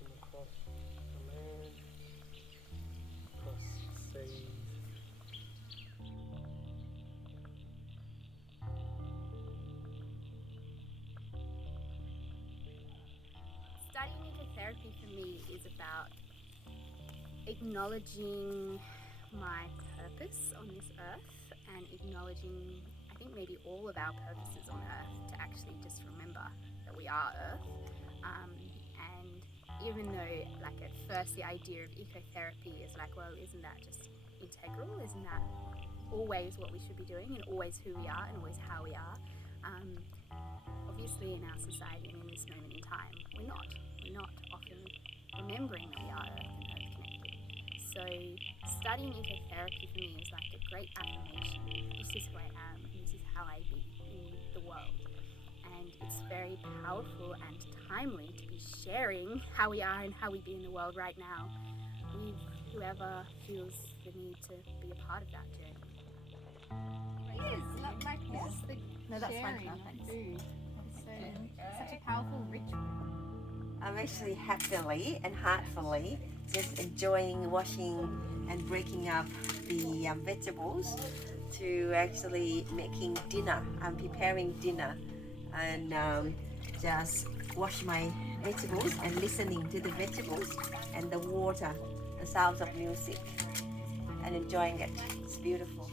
And across the land, across the seas. Studying ecotherapy for me is about acknowledging my purpose on this earth and acknowledging, I think, maybe all of our purposes on earth, to actually just remember that we are earth. And even though, like, at first the idea of ecotherapy is like, well, isn't that just integral? Isn't that always what we should be doing and always who we are and always how we are? Obviously in our society and in this moment in time, we're not often remembering that we are earth and earth connected. So studying ecotherapy for me is like a great affirmation. This is who I am and this is how I be in the world. And it's very powerful and timely to be sharing how we are and how we be in the world right now with whoever feels the need to be a part of that journey. No, that's fine. Thanks. Such a powerful ritual. I'm actually happily and heartfully just enjoying washing and breaking up the vegetables to actually making dinner. I'm preparing dinner and just wash my vegetables and listening to the vegetables and the water, the sounds of music, and enjoying it. It's beautiful.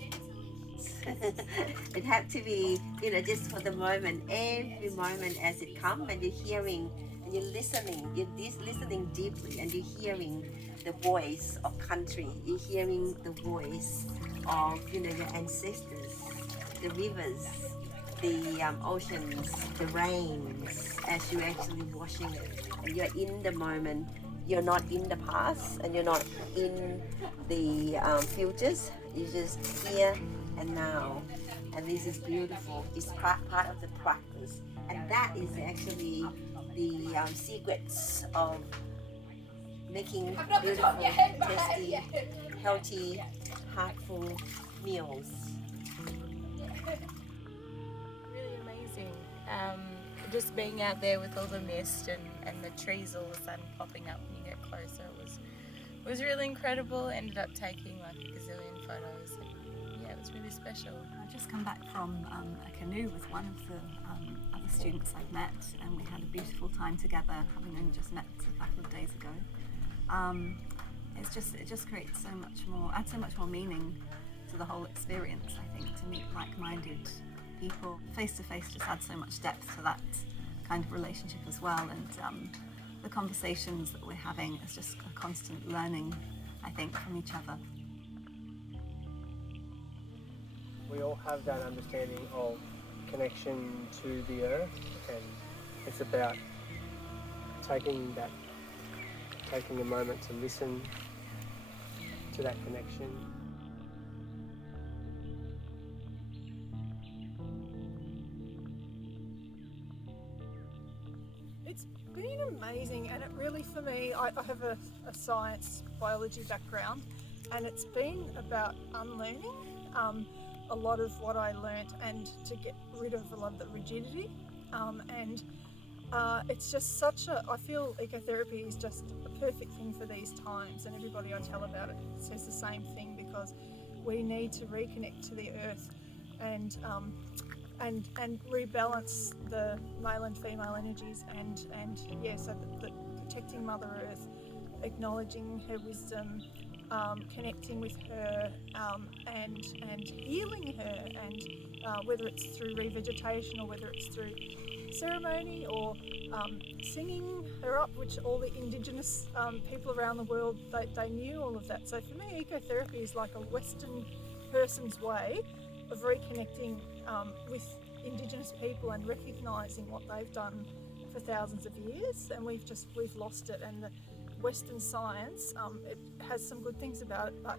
It had to be, just for the moment, every moment as it comes, and you're hearing and you're listening deeply, and you're hearing the voice of country, you're hearing the voice of your ancestors, the rivers, the oceans, the rains, as you're actually washing it, and you're in the moment. You're not in the past and you're not in the futures. You're just here and now, and this is beautiful. It's part of the practice, and that is actually the secrets of making beautiful, tasty, healthy, heartful meals. Really amazing. Just being out there with all the mist and the trees all of a sudden popping up when you get closer, it was really incredible. Ended up taking like a gazillion photos. Yeah, it was really special. I've just come back from a canoe with one of the other students I've met, and we had a beautiful time together, having only just met a couple of days ago. It just creates adds so much more meaning to the whole experience, I think, to meet like-minded people. Face-to-face just adds so much depth to that kind of relationship as well, and the conversations that we're having is just a constant learning, I think, from each other. We all have that understanding of connection to the earth, and it's about taking a moment to listen to that connection. It's been amazing, and it really, for me, I have a science biology background, and it's been about unlearning a lot of what I learnt and to get rid of a lot of the rigidity, and it's just I feel ecotherapy is just a perfect thing for these times, and everybody I tell about it says the same thing, because we need to reconnect to the earth and rebalance the male and female energies, and so that protecting Mother Earth, acknowledging her wisdom, connecting with her, and healing her, and whether it's through revegetation or whether it's through ceremony or singing her up, which all the Indigenous people around the world, they knew all of that. So for me, ecotherapy is like a Western person's way of reconnecting with Indigenous people and recognising what they've done for thousands of years, and we've lost it. And the Western science, it has some good things about it, but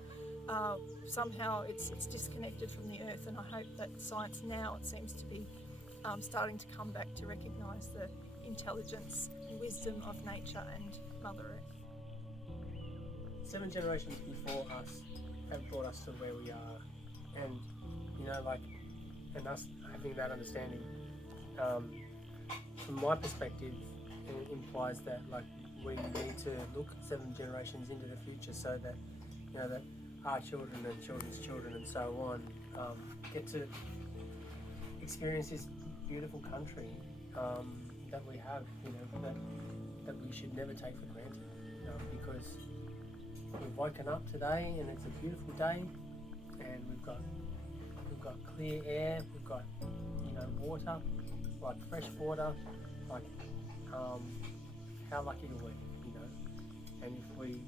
somehow it's disconnected from the earth, and I hope that science now, it seems to be starting to come back to recognise the intelligence and wisdom of nature and Mother Earth. 7 generations before us have brought us to where we are, and and us having that understanding, from my perspective, it implies that we need to look 7 generations into the future, so that that our children and children's children and so on get to experience this beautiful country that we have, that we should never take for granted, because we've woken up today and it's a beautiful day, and we've got clear air, we've got water, like fresh water, how lucky are we, and if we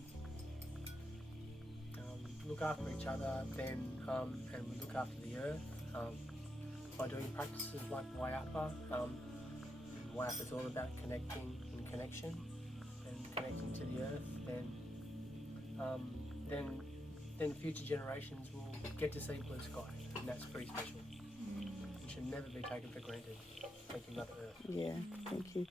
look after each other, then and we look after the earth by doing practices like Waiapa. Waiapa is all about connecting and connection and connecting to the earth. Then future generations will get to see blue sky, and that's pretty special. It should never be taken for granted. Thank you, Mother Earth. Yeah, thank you.